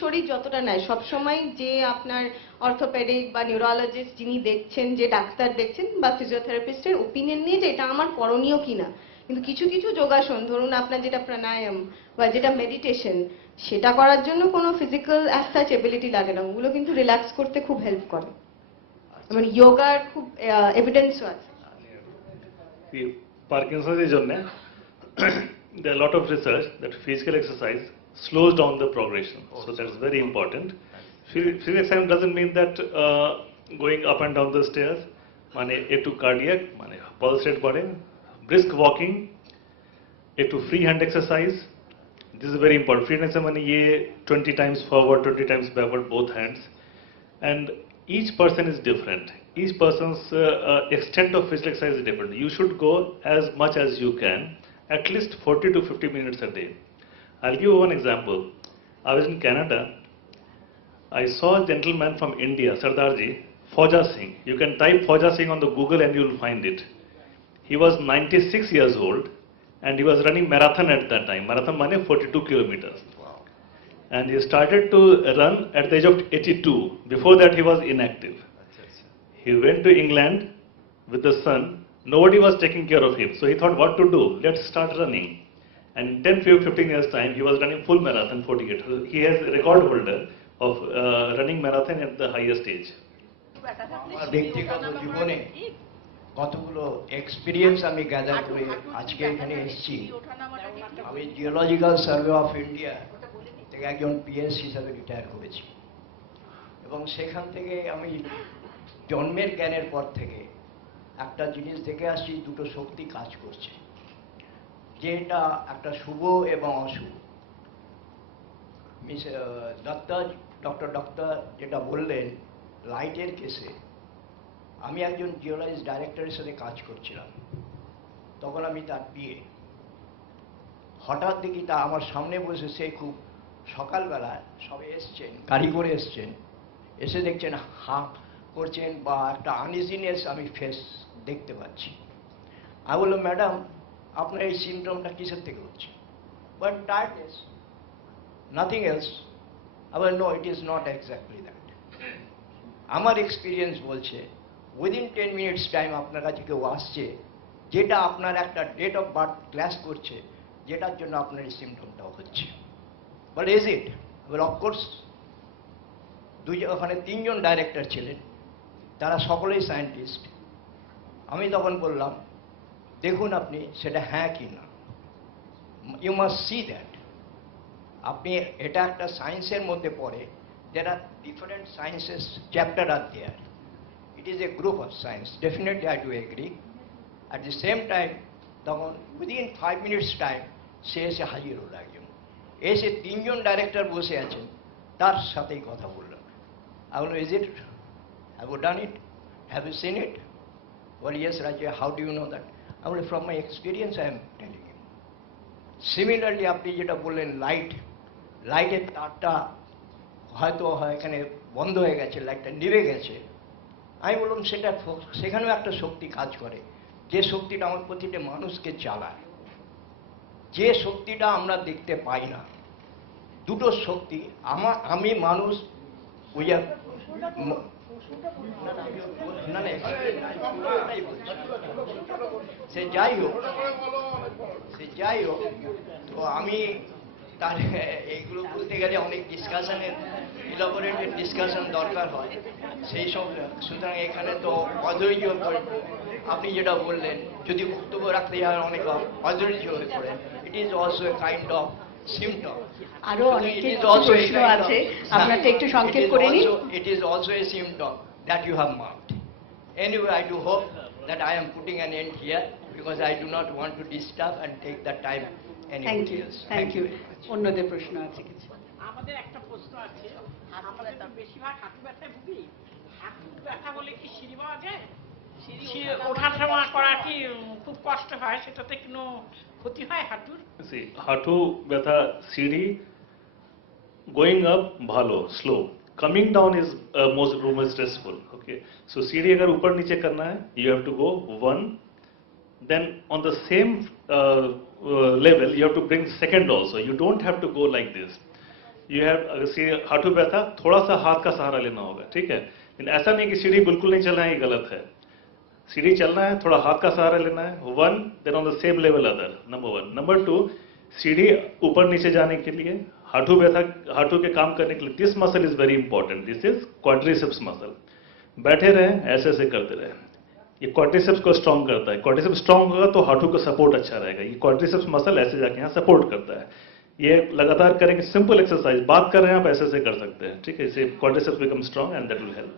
শরীর যতটা নেয় সবসময় যে আপনার অর্থোপেডিক বা নিউরোলজিস্ট যিনি দেখছেন, যে ডাক্তার দেখছেন বা ফিজিওথেরাপিস্টের ওপিনিয়ন নিয়ে যে এটা আমার করণীয় কিনা। কিন্তু কিছু কিছু যোগাসন, ধরুন আপনার যেটা প্রাণায়াম বা যেটা মেডিটেশন, সেটা করার জন্য কোনো ফিজিক্যাল অ্যাজ সাচ এবিলিটি লাগে না, ওগুলো কিন্তু রিল্যাক্স করতে খুব হেল্প করে। মানে যোগার খুব এভিডেন্সও আছে। পার্কিনসনের জন্য there are a lot of research that physical exercise slows down the progression. So that's very important. Physical exercise doesn't mean that going up and down the stairs, মানে একটু cardiac, মানে pulse rate বাড়ে, brisk walking, একটু free hand exercise. This is very important. Free hand exercise মানে ये 20 times forward, 20 times backward, both hands. And each person is different. Each person's extent of physical exercise is different. You should go as much as you can, at least 40 to 50 minutes a day. I'll give you one example. I was in Canada. I saw a gentleman from India, Sardarji, Fauja Singh. You can type Fauja Singh on the Google and you'll find it. He was 96 years old and he was running marathon at that time. Marathon mane 42 kilometers. And he started to run at the age of 82. Before that, he was inactive. He went to England with the son. Nobody was taking care of him. So he thought, what to do? Let's start running. And in 10-15 years' time, he was running full marathon 48. So he has a record holder of running marathon at the highest age. আমার ব্যক্তিগত জীবনে কতগুলো experience আমি gather করে আজকে এখানে এসেছি। আমি জিওলজিক্যাল সার্ভে অফ ইন্ডিয়া থেকে একজন পিএস হিসাবে রিটায়ার করেছি এবং সেখান থেকে আমি জন্মের জ্ঞানের পর থেকে একটা জিনিস দেখে আসছি, দুটো শক্তি কাজ করছে, যেটা একটা শুভ এবং অশুভ। মিস ডক্টর যেটা বললেন লাইটের কেসে, আমি একজন জিওলজিস্ট ডাইরেক্টরের সাথে কাজ করছিলাম, তখন আমি তার পিএ। হঠাৎ দেখি তা আমার সামনে বসে, সে খুব সকালবেলা সবে এসছেন, গাড়ি করে এসছেন, এসে দেখছেন হাঁ করছেন বা একটা আনইজিনেস আমি ফেস দেখতে পাচ্ছি। আমি বললাম, ম্যাডাম আপনার এই সিমটমটা কিসের থেকে হচ্ছে? But tiredness, nothing else. আবার no, it is not exactly that. আমার এক্সপিরিয়েন্স বলছে উইদিন 10 মিনিটস টাইম আপনার কাছে কেউ আসছে যেটা আপনার একটা ডেট অফ বার্থ ক্লাস করছে, যেটার জন্য আপনার এই সিমটমটাও হচ্ছে। But is it? Well, of course ওখানে 3 জন ডাইরেক্টর ছিলেন, তারা সকলেই সায়েন্টিস্ট। আমি তখন বললাম, দেখুন আপনি সেটা হ্যাঁ কি না, ইউ মাস্ট সি দ্যাট। আপনি এটা একটা সায়েন্সের মধ্যে পড়ে, there are different sciences chapter are there. It is a group of science. Definitely I do agree. At the same time, তখন within 5 minutes time সে এসে হাজির হলো একজন, এসে 3 জন ডাইরেক্টর বসে আছেন, তার সাথেই কথা বললাম। I will know, is it? Have you done it? Have you seen it? Well, yes, Rajya, how do you know that? I will, from my experience I am telling you. Similarly, আপনি যেটা বললেন লাইটের তারটা হয়তো এখানে বন্ধ হয়ে গেছে, লাইটটা নিভে গেছে। আমি বললাম সেখানেও একটা শক্তি কাজ করে, যে শক্তিটা আমার প্রতিটা মানুষকে চালায়, যে শক্তিটা আমরা দেখতে পাই না। দুটো শক্তি, আমি মানুষ, সে যাই হোক তো আমি তার এইগুলো বলতে গেলে অনেক ডিসকাশনের, ইলাবোরেটেড ডিসকাশন দরকার হয় সেই সব। সুতরাং এখানে তো অধৈর্য, আপনি যেটা বললেন, যদি বক্তব্য রাখতে যান অনেক অধৈর্য হয়ে পড়ে। It is also a kind of symptom. আরো অনেক প্রশ্ন আছে, আপনাকে একটু সংক্ষেপ করে নিন। It is also a symptom that you have marked. Anyway, I do hope that I am putting an end here because I do not want to disturb and take the time anybody else. Thank you. অন্যদের প্রশ্ন আছে কিছু? আমাদের একটা প্রশ্ন আছে, আমাদের তো বেশিরভাগ হাঁটু ব্যথায় ভুগি। হাঁটু ব্যথা হলে কি সিঁড়ি পাওয়া যায়? ওঠার সময় করা কি খুব কষ্ট হয়? সেটাতে কোনো ক্ষতি হয় হাঁটুর? হাঁটু ব্যথা, সিঁড়ি going up bhalo, slow. Coming down is most stressful. Okay, so सीढ़ी अगर ऊपर नीचे करना है, you have to go 1, then on the same level you have to bring second also. You don't have to go like this. You have, अगर हाथों व्यथा, थोड़ा सा हाथ का सहारा लेना होगा, ठीक है। लेकिन ऐसा नहीं कि सीढ़ी बिल्कुल नहीं चलना है, ये गलत है। सीढ़ी चलना है, थोड़ा हाथ का सहारा लेना है, one, then on the same level other, number one. Number two, सीढ़ी ऊपर नीचे जाने के लिए, हाथों व्यथा, हाथों के काम करने के लिए, this muscle is very important, this is quadriceps muscle. बैठे रहें, ऐसे ऐसे करते रहें, ये क्वाड्रिसेप्स को स्ट्रांग करता है। क्वाड्रिसेप्स स्ट्रांग होगा तो हाथों का सपोर्ट अच्छा रहेगा। ये क्वाड्रिसेप्स मसल ऐसे जाके यहाँ सपोर्ट करता है। ये लगातार करेंगे, सिंपल एक्सरसाइज, बात कर रहे हैं आप, ऐसे ऐसे कर सकते हैं, ठीक है। इसे quadriceps become strong and that will help.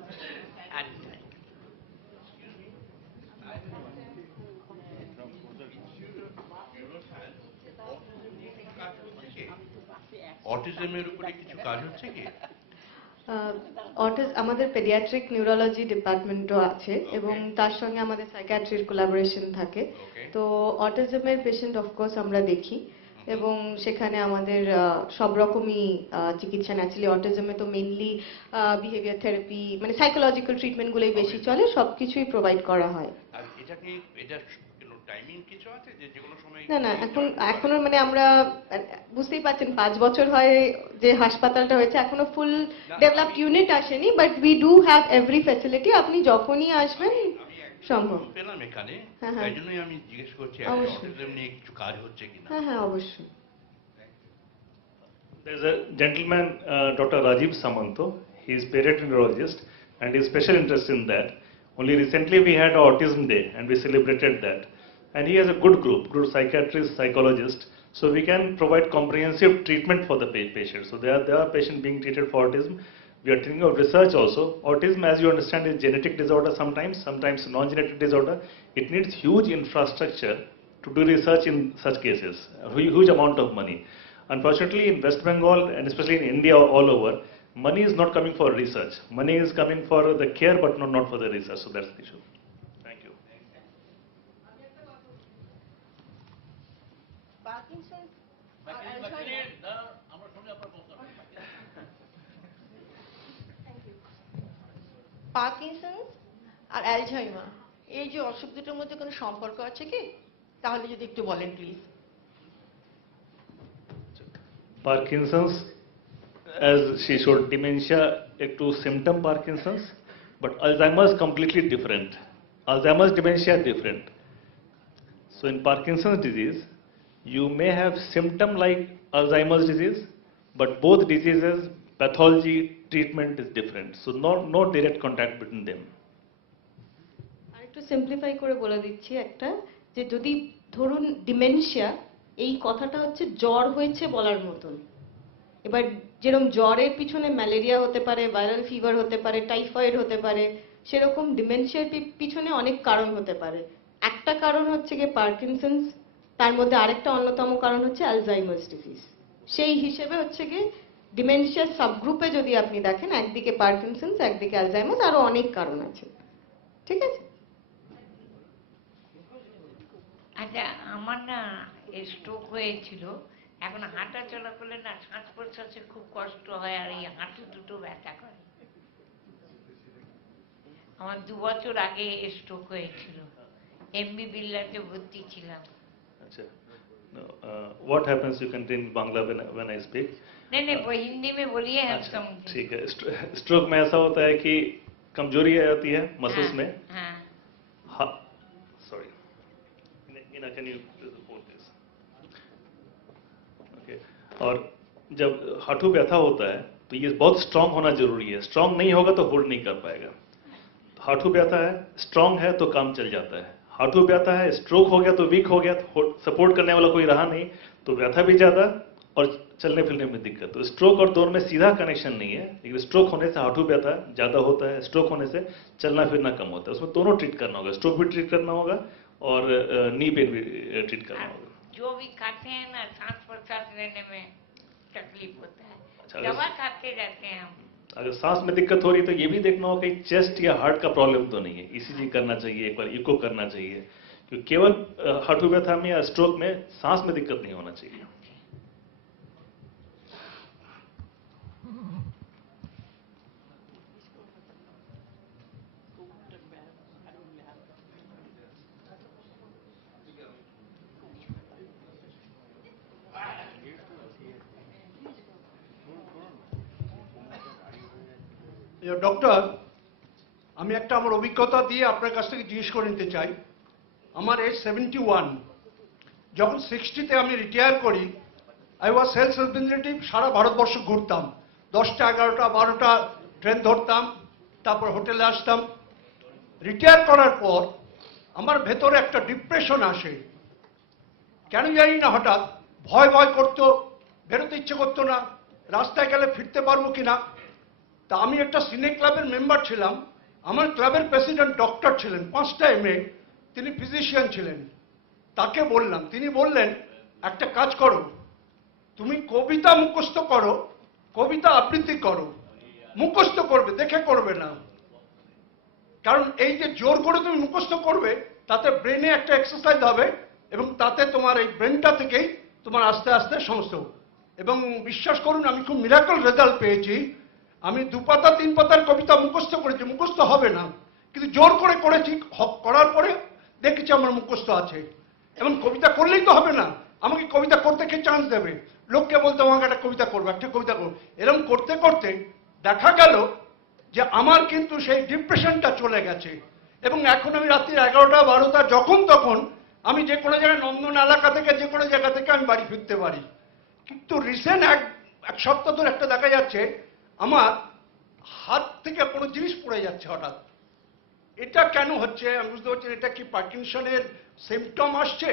অটিজমের উপরে কিছু কাজ হচ্ছে কি? আমাদের পেডিয়াট্রিক নিউরোলজি ডিপার্টমেন্টও আছে এবং তার সঙ্গে আমাদের সাইকিয়াট্রির কোলাবোরেশন থাকে। Okay. তো অটিজমের পেশেন্ট অফকোর্স আমরা দেখি এবং সেখানে আমাদের সব রকমই চিকিৎসা, ন্যাচুরালি অটিজমে তো মেইনলি বিহেভিয়ার থেরাপি, মানে সাইকোলজিক্যাল ট্রিটমেন্টগুলোই বেশি চলে, সবকিছুই প্রোভাইড করা হয়। আর এটা কি, এটা কোনো টাইমিং কিছু আছে যে যেকোনো সময়? না না, এখনো মানে আমরা বুঝতেই পারছেন 5 বছর হয় যে হাসপাতালটা হয়েছে, এখনো ফুল ডেভেলপড ইউনিট আসেনি, but we do have every facility. আপনি যখনই আসবেন সম্ভব। পেলাম এখানে, হ্যাঁ, হ্যাঁ। তাই জন্যই আমি জিজ্ঞেস করছি অবশ্যই। অটিজম নিয়ে কিছু কাজ হচ্ছে কিনা। হ্যাঁ হ্যাঁ, অবশ্যই। There's a gentleman, Dr. Rajiv Samanto. He is pediatric neurologist and his special interest in that. Only recently we had Autism Day and we celebrated that. And he has a good group, good psychiatrists, psychologists. So we can provide comprehensive treatment for the patient. So there are patients being treated for autism. We are thinking of research also. Autism, as you understand, is genetic disorder sometimes non-genetic disorder. It needs huge infrastructure to do research in such cases, a huge amount of money. Unfortunately, in West Bengal and especially in India all over, money is not coming for research. Money is coming for the care, but not for the research. So that's the issue. Thank you. Parkinson's আর Alzheimer, এই যে অসুখ দুটোর মধ্যে কোনো সম্পর্ক আছে কি? তাহলে যদি একটু বলেন please. Parkinson's, as she showed, dementia to symptom Parkinson's, but Alzheimer's completely different. Alzheimer's dementia different. So in Parkinson's disease, you may have symptom like Alzheimer's disease, but both diseases, pathology, treatment is different. So no direct contact between them. আর একটু simplify করে বলে দিচ্ছি একটা, যে যদি ধরুন dementia, এই কথাটা হচ্ছে জ্বর হয়েছে বলার মতন। এবার যেরকম জ্বরের পিছনে ম্যালেরিয়া হতে পারে, ভাইরাল ফিভার হতে পারে, টাইফয়েড হতে পারে, সেরকম ডিমেনশিয়ার পিছনে অনেক কারণ হতে পারে। একটা কারণ হচ্ছে গিয়ে পার্কিনসন্স, তার মধ্যে আরেকটা অন্যতম কারণ হচ্ছে অ্যালজাইমার্স ডিজিজ। সেই হিসেবে হচ্ছে গিয়ে ডিমেনশিয়ার সাবগ্রুপে যদি আপনি দেখেন, একদিকে পার্কিনসন্স, একদিকে অ্যালজাইমার্স, আরো অনেক কারণ আছে। ঠিক আছে? আচ্ছা, আমার না স্ট্রোক হয়েছিল, এখন হাঁটা চলা করলে না শ্বাস প্রশ্বাসের খুব কষ্ট হয় আর এই হাঁটু দুটো ব্যথা করে। আমার 2 বছর আগে স্ট্রোক হয়েছিল, এমবি বিল্লাতে ভর্তি ছিলাম। Achha. No, what happens, you can in Bangla when I speak. नहीं नहीं, वो हिंदी में बोलिए, हम अच्छा, समझे। ठीक है। स्ट्रोक में ऐसा होता है कि कमजोरी आ जाती है मसल्स में। हाँ, sorry, can you please hold this? Okay. और जब हाथों व्यथा होता है तो ये बहुत स्ट्रांग होना जरूरी है। स्ट्रांग नहीं होगा तो होल्ड नहीं कर पाएगा। हाथों व्यथा है, स्ट्रांग है तो काम चल जाता है। हाथों व्यथा है, स्ट्रोक हो गया तो वीक हो गया, तो सपोर्ट करने वाला कोई रहा नहीं, तो व्यथा भी ज्यादा और चलने फिरने में दिक्कत। तो स्ट्रोक और दोनों में सीधा कनेक्शन नहीं है, लेकिन स्ट्रोक होने से हाथों व्यथा ज्यादा होता है, स्ट्रोक होने से चलना फिरना कम होता है। उसमें दोनों ट्रीट करना होगा, स्ट्रोक भी ट्रीट करना होगा और नी पेन भी ट्रीट करना होगा। जो भी खाते हैं ना, सांस प्रश्वास लेने में तकलीफ होता है, अच्छा, दवा खाते रहते हैं हम। अगर सांस में दिक्कत हो रही है तो ये भी देखना होगा कि चेस्ट या हार्ट का प्रॉब्लम तो नहीं है। ईसीजी करना चाहिए, एक बार इको करना चाहिए, क्योंकि केवल हाथों व्यथा में या स्ट्रोक में सांस में दिक्कत नहीं होना चाहिए। ডক্টর, আমি একটা আমার অভিজ্ঞতা দিয়ে আপনার কাছ থেকে জিজ্ঞেস করে নিতে চাই। আমার এজ 71। যখন 60-তে আমি রিটায়ার করি, আই ওয়াজ সেলস রিপ্রেজেন্টেটিভ, সারা ভারতবর্ষ ঘুরতাম, 10টা 11টা 12টা ট্রেন ধরতাম, তারপর হোটেলে আসতাম। রিটায়ার করার পর আমার ভেতরে একটা ডিপ্রেশন আসে, কেন জানি না, হঠাৎ ভয় ভয় করতো, বেরোতে ইচ্ছে করতো না, রাস্তায় গেলে ফিরতে পারবো কিনা। তা আমি একটা সিনে ক্লাবের মেম্বার ছিলাম, আমার ক্লাবের প্রেসিডেন্ট ডক্টর ছিলেন, 5টা MA, তিনি ফিজিশিয়ান ছিলেন। তাকে বললাম, তিনি বললেন একটা কাজ করো, তুমি কবিতা মুখস্থ করো, কবিতা আবৃত্তি করো, মুখস্থ করবে, দেখে করবে না। কারণ এই যে জোর করে তুমি মুখস্থ করবে, তাতে ব্রেনে একটা এক্সারসাইজ হবে এবং তাতে তোমার এই ব্রেনটা থেকেই তোমার আস্তে আস্তে সমস্ত। এবং বিশ্বাস করুন, আমি খুব মিরাকল রেজাল্ট পেয়েছি। আমি 2 পাতা 3 পাতার কবিতা মুখস্থ করেছি, মুখস্থ হবে না, কিন্তু জোর করে করেছি, করার পরে দেখেছি আমার মুখস্থ আছে। এবং কবিতা করলেই তো হবে না, আমাকে কবিতা করতে কে চান্স দেবে? লোককে বলতে আমাকে একটা কবিতা করবো, একটা কবিতা করবো। এরকম করতে করতে দেখা গেল যে আমার কিন্তু সেই ডিপ্রেশনটা চলে গেছে। এবং এখন আমি রাত্রি 11টা 12টা যখন তখন আমি যে কোনো জায়গায় নন্দন এলাকা থেকে যে কোনো জায়গা থেকে আমি বাড়ি ফিরতে পারি। কিন্তু রিসেন্ট এক সপ্তাহ ধরে একটা দেখা যাচ্ছে, আমার হাত থেকে কোনো জিনিস পড়ে যাচ্ছে হঠাৎ। এটা কেন হচ্ছে আমি বুঝতে পারছি না। এটা কি পার্কিনসনের সিমটম আসছে?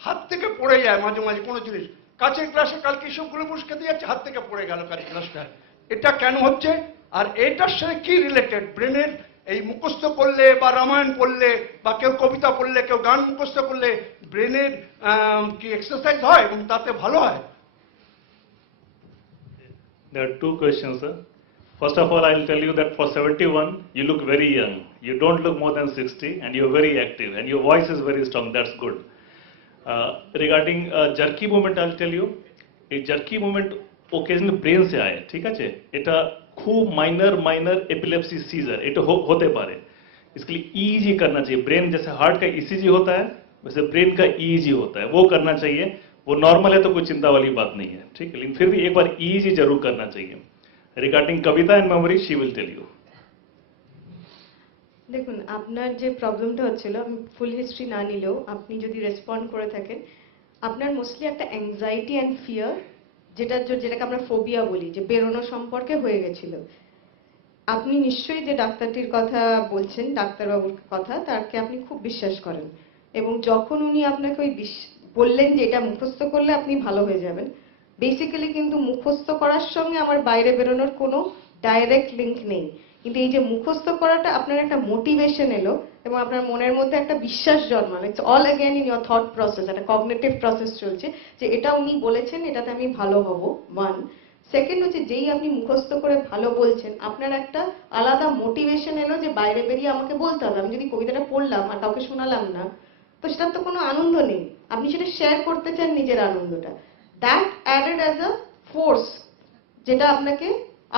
হাত থেকে পড়ে যায় মাঝে মাঝে কোনো জিনিস। কাঁচের গ্লাসে কালকে সবগুলো মুষ খেতে যাচ্ছে, হাত থেকে পড়ে গেল কাঁচের গ্লাসটা। এটা কেন হচ্ছে? আর এটার সাথে কি রিলেটেড? ব্রেনের এই মুখস্থ করলে বা রামায়ণ পড়লে বা কেউ কবিতা পড়লে, কেউ গান মুখস্থ করলে ব্রেনের কি এক্সারসাইজ হয় এবং তাতে ভালো হয়? There are 2 questions, sir. First of all, I'll tell you that for 71, you look very young. You don't look more than 60, and you're very active, and your voice is very strong. That's good. Regarding jerky movement, I'll tell you, a jerky movement occasionally brain से आए, ठीक है? এটা खूब minor epilepsy scissor এটা होते पारे। इसके लिए EEG करना चाहिए। ब्रेन जैसे हार्ट का ECG होता है, वैसे ब्रेन का EEG होता है, वो करना चाहिए। वो नॉर्मल है तो कोई चिंता वाली बात नहीं है, ठीक है? लेकिन फिर भी एक बार EEG जरूर करना चाहिए। Regarding Kavita and memory, she will tell you. দেখুন, আপনার যে প্রবলেমটা হচ্ছিল, আমি ফুল হিস্ট্রি না নিলেও আপনি যদি রেসপন্ড করে থাকেন, আপনার মোস্টলি একটা অ্যাংজাইটি অ্যান্ড ফিয়ার, যেটাকে আমরা ফোবিয়া বলি, যে বেরোনো সম্পর্কে হয়ে গেছিল। আপনি নিশ্চয়ই যে ডাক্তারটির কথা বলছেন, ডাক্তারবাবুর কথা, তাকে আপনি খুব বিশ্বাস করেন। এবং যখন উনি আপনাকে ওই বললেন যে এটা মুখস্থ করলে আপনি ভালো হয়ে যাবেন, বেসিক্যালি কিন্তু মুখস্থ করার সঙ্গে আমার বাইরে বেরোনোর কোনো ডাইরেক্ট লিঙ্ক নেই। কিন্তু এই যে মুখস্থ করাটা আপনার একটা মোটিভেশন এলো এবং আপনার মনের মধ্যে একটা বিশ্বাস জন্মালো। It's all again in your thought process, একটা কগনিটিভ প্রসেস চলছে যে এটা উনি বলেছেন, এটাতে আমি ভালো হব। 1 সেকেন্ড হচ্ছে, যেই আপনি মুখস্থ করে ভালো বলছেন, আপনার একটা আলাদা মোটিভেশন এলো যে বাইরে বেরিয়ে আমাকে বলতে হবে। আমি যদি কবিতাটা পড়লাম আর কাউকে শোনালাম না, তো সেটার তো কোনো আনন্দ নেই। আপনি সেটা শেয়ার করতে চান নিজের আনন্দটা। That added as a force, যেটা আপনাকে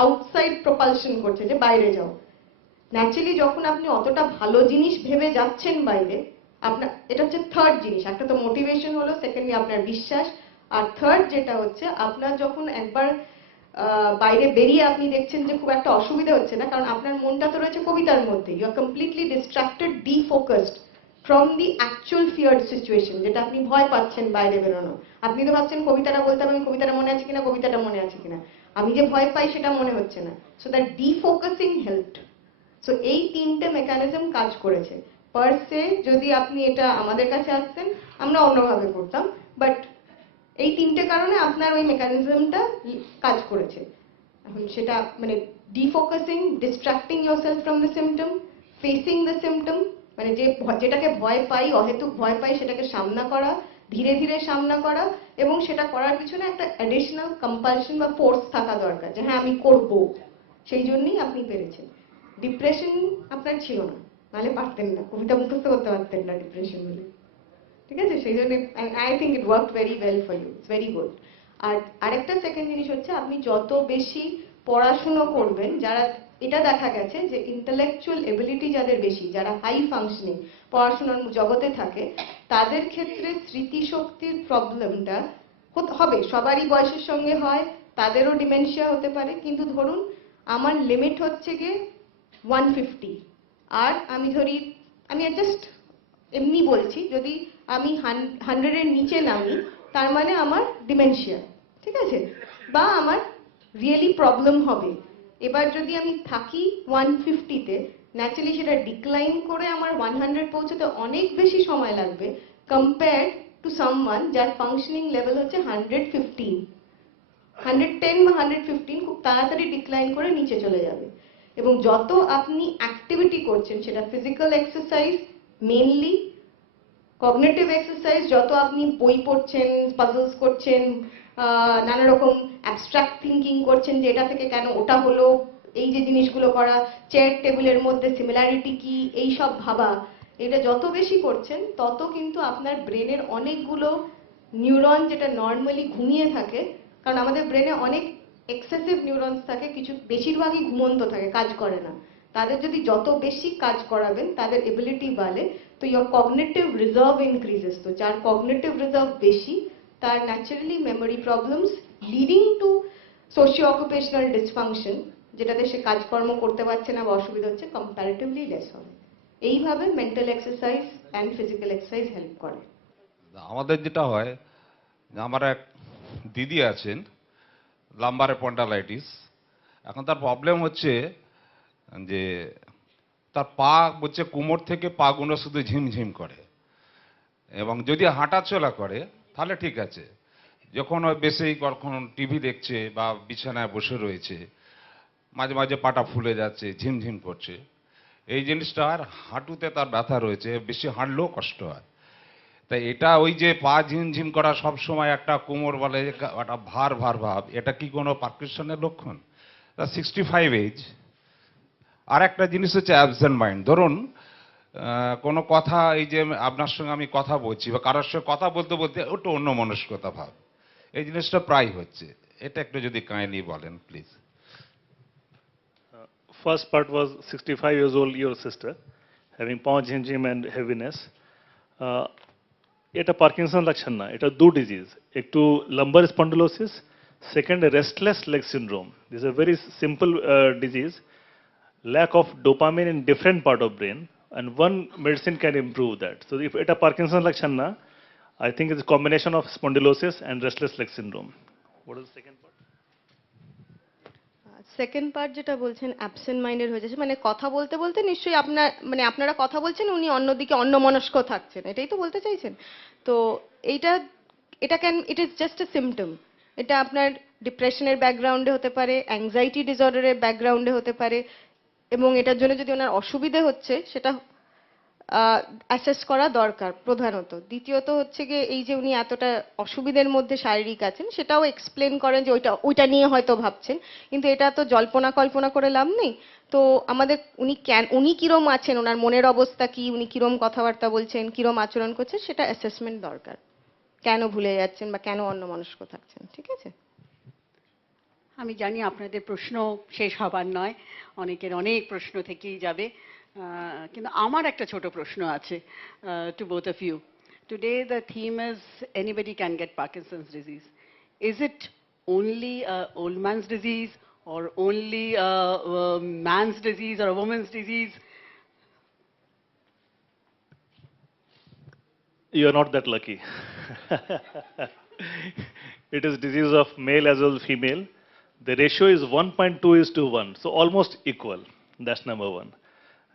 আউটসাইড প্রপালশন করছে, যে বাইরে যাও। ন্যাচারালি যখন আপনি অতটা ভালো জিনিস ভেবে যাচ্ছেন বাইরে, আপনার এটা হচ্ছে থার্ড জিনিস। একটা তো মোটিভেশন হলো, সেকেন্ডলি আপনার বিশ্বাস, আর থার্ড যেটা হচ্ছে, আপনার যখন একবার বাইরে বেরিয়ে আপনি দেখছেন যে খুব একটা অসুবিধা হচ্ছে না, কারণ আপনার মনটা তো রয়েছে কবিতার মধ্যে। You are completely distracted, defocused from the actual feared situation, যেটা আপনি ভয় পাচ্ছেন বাইরে বেরোনো। আপনি তো ভাবছেন কবিতাটা বলতে হবে, আমি কবিতাটা মনে আছে কিনা, কবিতাটা মনে আছে কিনা, আমি যে ভয় পাই সেটা মনে হচ্ছে না। So that defocusing helped. So এই 3টে মেকানিজম কাজ করেছে। পার সে যদি আপনি এটা আমাদের কাছে আসতেন, আমরা অন্যভাবে করতাম, বাট এই 3টে কারণে আপনার ওই মেকানিজমটা কাজ করেছে। এখন সেটা মানে defocusing, distracting yourself from the symptom, facing the symptom, মানে যেটাকে ভয় পাই, অহেতুক ভয় পাই, সেটাকে সামনা করা, ধীরে ধীরে সামনা করা, এবং সেটা করার পিছনে একটা অ্যাডিশনাল কম্পালশন বা ফোর্স থাকা দরকার, যে হ্যাঁ আমি করব। সেই জন্যই আপনি পেরেছেন। ডিপ্রেশন আপনার ছিল না, নাহলে পারতেন না, কবিতা মুখস্থ করতে পারতেন না ডিপ্রেশন বলে, ঠিক আছে? সেই জন্য I think it worked very well for you, it's very good. আর আরেকটা সেকেন্ড জিনিস হচ্ছে, আপনি যত বেশি পড়াশুনো করবেন, যারা এটা দেখা গেছে যে ইন্টেলেকচুয়াল এবিলিটি যাদের বেশি, যারা হাই ফাংশনিং পড়াশোনার জগতে থাকে, তাদের ক্ষেত্রে স্মৃতিশক্তির প্রবলেমটা হবে। সবারই বয়সের সঙ্গে হয়, তাদেরও ডিমেনশিয়া হতে পারে। কিন্তু ধরুন আমার লিমিট হচ্ছে গিয়ে 150, আর আমি ধরি, আমি জাস্ট এমনি বলছি, যদি আমি 100 এর নিচে নামি তার মানে আমার ডিমেনশিয়া, ঠিক আছে, বা আমার রিয়েলি প্রবলেম হবে। এবার যদি আমি থাকি 150-তে, ন্যাচারালি সেটা ডিক্লাইন করে আমার 100 পৌঁছতে অনেক বেশি সময় লাগবে কম্পেয়ার্ড টু সামওয়ান যার ফাংশনিং লেভেল হচ্ছে 115, 110 বা 115 খুব তাড়াতাড়ি ডিক্লাইন করে নিচে চলে যাবে। এবং যত আপনি অ্যাক্টিভিটি করছেন, সেটা physical exercise mainly, cognitive exercise, যত আপনি বই পড়ছেন, পাজলস করছেন, নানা রকম অ্যাবস্ট্রাক্ট থিঙ্কিং করছেন যে এটা থেকে কেন ওটা হলো, এই যে জিনিসগুলো করা, চেয়ার টেবিলের মধ্যে সিমিলারিটি কি, এই সব ভাবা, এটা যত বেশি করছেন তত কিন্তু আপনার ব্রেনের অনেকগুলো নিউরন যেটা নর্মালি ঘুমিয়ে থাকে, কারণ আমাদের ব্রেনে অনেক এক্সেসিভ নিউরনস থাকে, কিছু বেশিরভাগই ঘুমন্ত থাকে, কাজ করে না, তাদের যদি যত বেশি কাজ করাবেন তাদের এবিলিটি বাড়ে, তো ইয়োর কগনিটিভ রিজার্ভ ইনক্রিজেস। তো যার কগনিটিভ রিজার্ভ বেশি তার naturally memory problems leading to socio occupational dysfunction, যেটাতে সে কাজকর্ম করতে পারছে না বা অসুবিধা হচ্ছে, কম্প্যারেটিভলি লেস হবে। এইভাবে mental exercise and physical exercise help করে। আমাদের যেটা হয়, আমার এক দিদি আছেন লাম্বার স্পন্ডালাইটিস। এখন তার প্রবলেম হচ্ছে যে তার পা হচ্ছে কোমর থেকে পাগুলো শুধু ঝিমঝিম করে, এবং যদি হাঁটা চলা করে তাহলে ঠিক আছে, যখন ওই বেশি কখন টিভি দেখছে বা বিছানায় বসে রয়েছে মাঝে মাঝে পাটা ফুলে যাচ্ছে, ঝিমঝিম করছে, এই জিনিসটা। আর হাঁটুতে তার ব্যথা রয়েছে, বেশি হাঁটলেও কষ্ট হয়। তাই এটা ওই যে পা ঝিমঝিম করা, সব সময় একটা কোমর বলে একটা ভার ভার ভাব, এটা কি কোনো পারকিনসনের লক্ষণ? 65 এজ। আর একটা জিনিস হচ্ছে অ্যাবসেন্ট মাইন্ড। ধরুন কোনো কথা, এই যে আপনার সঙ্গে আমি কথা বলছি বা কারোর সঙ্গে কথা বলতে বলতে ওটা অন্য মনস্কতা ভাব, এই জিনিসটা প্রায় হচ্ছে। এটা একটু যদি কাইন্ডলি বলেন please. First part was 65 years old, your sister, having paw jim and heaviness. এটা পার্কিনসন লক্ষণ না, এটা দু ডিজিজ, একটু lumbar spondylosis, second restless leg syndrome. This is a very simple disease, lack of dopamine in different part of brain, and one medicine can improve that. So if এটা Parkinson লক্ষণ না, I think it's a combination of spondylosis and restless leg syndrome. What is the second part? Second part যেটা বলছেন absent minded হয়ে যাচ্ছে, মানে কথা বলতে বলতে নিশ্চয়ই আপনার, মানে আপনারা কথা বলছেন, উনি অন্যদিকে অন্যমনস্ক থাকছেন, এটাই তো বলতে চাইছেন। তো এইটা এটা can, it is just a symptom. এটা আপনার ডিপ্রেশনের ব্যাকগ্রাউন্ডে হতে পারে, অ্যাংজাইটি ডিসঅর্ডারের ব্যাকগ্রাউন্ডে হতে পারে, এবং এটার জন্য যদি ওনার অসুবিধে হচ্ছে সেটা অ্যাসেস করা দরকার প্রধানত। দ্বিতীয়ত হচ্ছে গিয়ে এই যে উনি এতটা অসুবিধের মধ্যে শারীরিক আছেন, সেটাও এক্সপ্লেন করেন যে ওইটা নিয়ে হয়তো ভাবছেন, কিন্তু এটা তো জল্পনা কল্পনা করে লাভ নেই। তো আমাদের উনি কিরম আছেন, ওনার মনের অবস্থা কি, উনি কিরম কথাবার্তা বলছেন, কিরম আচরণ করছেন, সেটা অ্যাসেসমেন্ট দরকার। কেন ভুলে যাচ্ছেন বা কেন অন্যমনস্ক থাকছেন, ঠিক আছে? আমি জানি আপনাদের প্রশ্ন শেষ হবার নয়, অনেকের অনেক প্রশ্ন থেকেই যাবে, কিন্তু আমার একটা ছোট প্রশ্ন আছে to both of you. Today the theme is anybody can get Parkinson's disease. Is it only a old man's disease or only a man's disease or a woman's disease? You are not that lucky. It is disease of male as well as female. The ratio is 1.2:1, so almost equal. That's number one.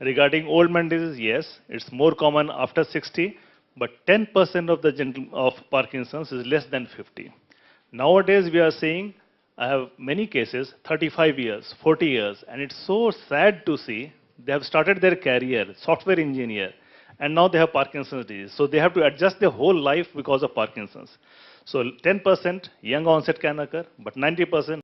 Regarding old man disease, yes, it's more common after 60, but 10% of the of Parkinson's is less than 50. Nowadays, we are seeing, I have many cases, 35 years, 40 years, and it's so sad to see they have started their career, software engineer, and now they have Parkinson's disease. So they have to adjust their whole life because of Parkinson's. So 10% young onset can occur, but 90%